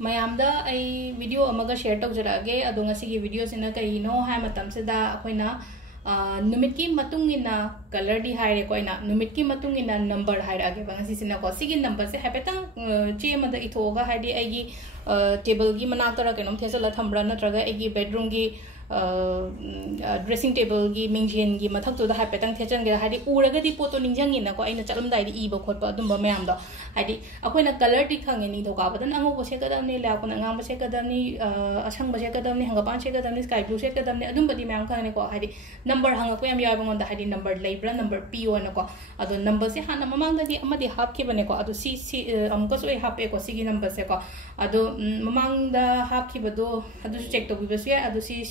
mayamda ai video amaga share tawjarage adu ngasi gi video sina kaino hai matam sida akoina Numitki Matung ina color di haire ko ina Numitki Matung ina number haire age bangasi sina ko sigi number se hapetang che mada ithoga haidi ai table gi manatara kenom thesala thambra natraga ai bedroom gi dressing table gi mingjen gi mathak to da hapetang thechan ge haidi uraga di poto ningjang ina ko aina chalam dai di iba khotpa adumba mayam da haidi akoina color di khange ni thoga badan ango ko se kadam ni la ko ngam ba se kadam ni asang ba se kadam ni hanga pan se kadam ni sky blue se kadam ni adumba di mayam khane ko haidi number hanga ko yam yawa ngonda haidi number labra number po na ko ado number se hana mamang da di amadi hap ke bane ko ado si amka so hap e ko sigi number se ko ado mamang da hap ki bado ado check to bi besu ado si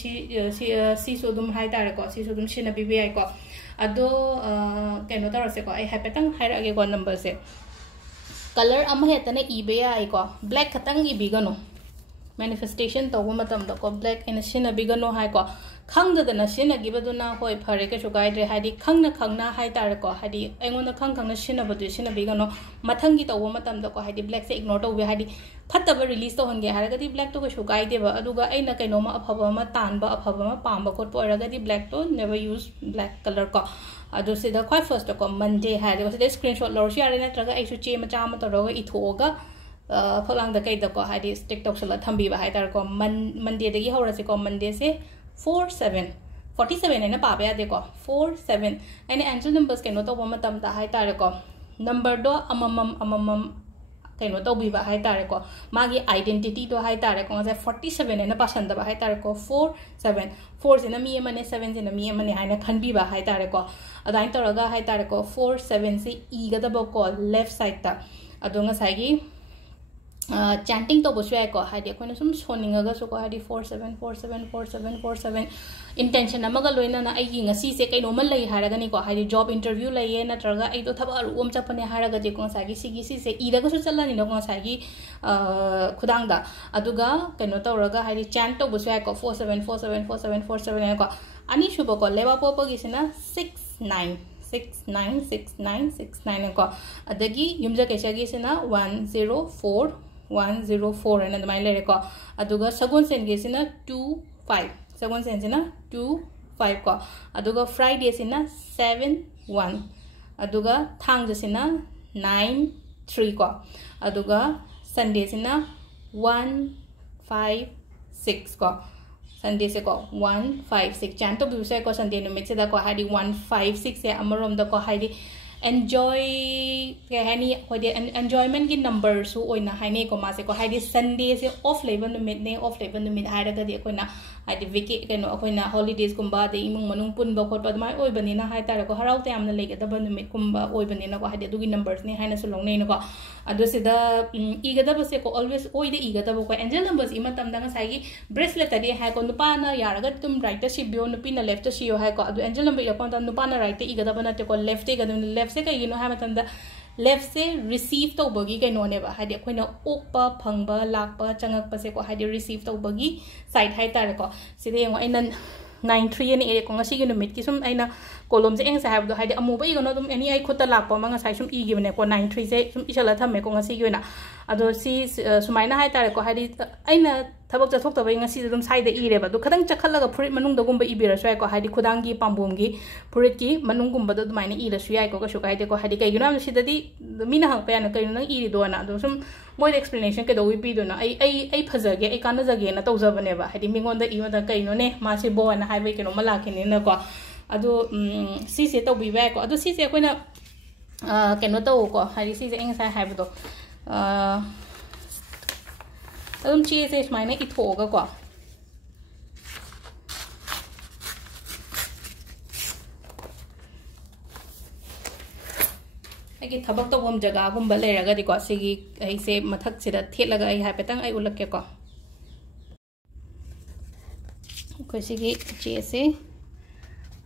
so dum hai tare ko si so dum sina bi ai ko ado keno tar se ko ai hapetang hai age ko number se color ama hetane ibe ai ko black khatang ibi gano manifestation to matam da ko black and sina bi gano hai ko khangda da na sina gibaduna hoi phare ke chugai dre hadi khangna hai tare ko hadi engona khangna sina badu sina bi gano mathangi to matam da ko hadi black se ignore to we hadi fataba release to honge haragadi black to ko chugai de ba aduga aina kaino ma aphaba ma tanba aphaba ma pamba khot po ragadi black to never use black color ko adu se da quite first ko monday hadi ko se screenshot lor shi arena traga ai su che ma cha ma to ro ithoga pholang da kai da ko hadi tiktok sala thambi ba hai tar ko monday de gi hora se ko monday se 47 aina pa ba de ko 47 aina angel numbers kaino to ma tam da hai tar ko number do amamam kaino to bi ba hai tar ko magi identity do hai tar ko 47 aina pasan da ba hai tar ko 4 sina mi amane 7 sina mi amane haina khanbi ba hai tar ko adain to raga hai tar ko 47 se e ga da ba ko left side ta adonga sagi chanting to boswa ko hadi ko sum soninga ga so ko hadi 47 intention amaga loina na ai ngasi se kaino man lai haraga ni ko hadi job interview lai ye na traga ai to thaba rum chapane haraga je ko sagi sigi si se iraga so chalani no ko sagi khudang da aduga kaino to raga hadi chant to boswa ko 47 ko ani shubo ko leba popo gi sina 69 ko adagi yumja kaisa gi sina 104 and my lyric aduga sagun sen gesina 25 sagun sen sina 25 ko aduga friday sina 71 aduga thang sina 93 ko aduga sunday sina 156 ko sunday se ko 156 chanto bi se ko sunday no meche da ko hadi 156 se amarom da ko hadi enjoy ke hani hodi enjoyment gi number su oina haine ko ma se ko hadi sunday se off labor no minute haira ga di ko na hadi week ke no ko na holidays kumba de imung manung pun ba khot pa mai oi bani na hai tar ko harau te amna le ga da ban minute kumba oi bani na ko hadi du gi numbers ni haina su long nei no ko adu se da i ga da ba se ko always oi de i ga da ko angel numbers ima tam da sai gi bracelet adi hai ko nupa na yara ga tum right ta si bio nupi na left ta si yo hai ko adu angel number ya ko ta nupa na right te i ga da ba na te ko left te ga left se kai no ha matam da left se receive to bagi kai no ne ba hadi koina okpa phangba lakpa changak pa se ko hadi receive to bagi side hai tar ko side ngo aina 93 ani e ko ngasi gi numit ki sum aina kolom se eng sa have do hadi amu ba i no dum ani ai khota lakpa ma ngasai sum i gi ne ko 93 se sum isala thamme ko ngasi gi na ado si sumaina hai tar ko hadi aina thabak chathok ta bai ngasi dum sai de i re ba do khadang chakhalaga furit manung da gumba i bira swai ko hadi khudang gi pambom gi furit ki manung gumba da dumaina i la suyai ko ka shukai de ko hadi kai ginam si da di mina hang pa na kai nang i ri do na do sum moi explanation ke do wi pi do na ai phajage ai kana jage na tawja bane ba hadi mingon da i ma da kai no ne ma se bo na hai bai ke no mala ke ne na ko ado si se to bi ba ko ado si se ko na ke no to ko hadi si se eng sai hai ba do adum chi se smaina I thoga ko ai thabak to bom jaga gum ba le raga di ko sigi ai se mathak sida thelaga ai ha petang ai ulak ke ko sigi chi se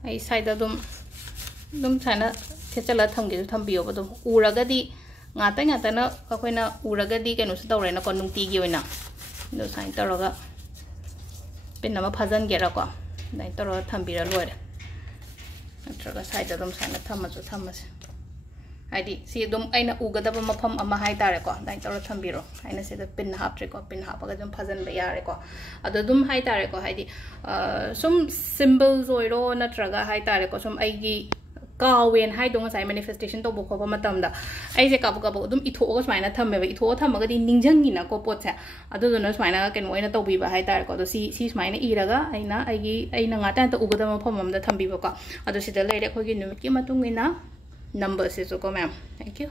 ai side dum thana thechala thamge thambiyo ba dum uraga di ngata na akoina uraga di kenu su tawre na ko nungti gi oina do sain taraga pin nama phajan gera ko dai taro thambira loire natraga side dum saina thamasu haidi si dum aina ugadaba mafam ama hai tare ko dai tor thambiro aina se da pin haptre ko pin hapaga dum phajan ba yare ko adu dum hai tare ko haidi sum symbols oiro natraga hai tare ko sum aigi kawen hai dong sai manifestation to boko ba matam da ai je kabu kabu dum itho ga smaina thamme ba itho thamaga di ningjangi na ko pot sa adu do na smaina ken moina to bi ba hai tare ko do si smaina iraga aina nga ta to ugada ma phom am da thambi ba ko adu sida leire khoi gi numit ki matung ina numbers is ko ma'am thank you